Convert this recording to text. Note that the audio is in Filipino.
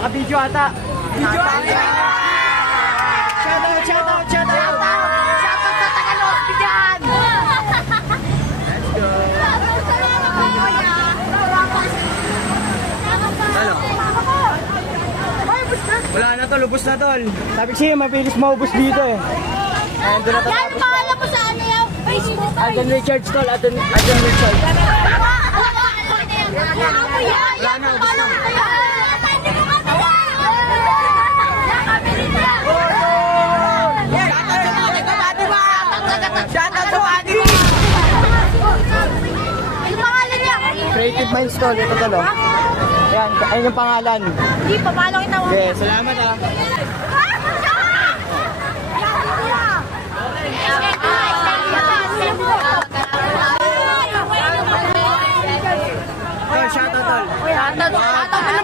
Naka-video ata. Video ata! Shoutout! Shoutout sa Tagalog dyan! Let's go! Ano? Wala na to, lubos na tol. Sabi siya, mabilis maubos dito eh. And doon na Yan, tatapos. pangalan mo sa ano yung Facebook? Adon Richards tol, Adon Richards. Wala na, ubos na. Creative Minds tol, ito tol oh. Ayan, ayun yung pangalan. Hindi, papalo kita mo. Okay, salamat ah. Tol, shoutout tol. Shoutout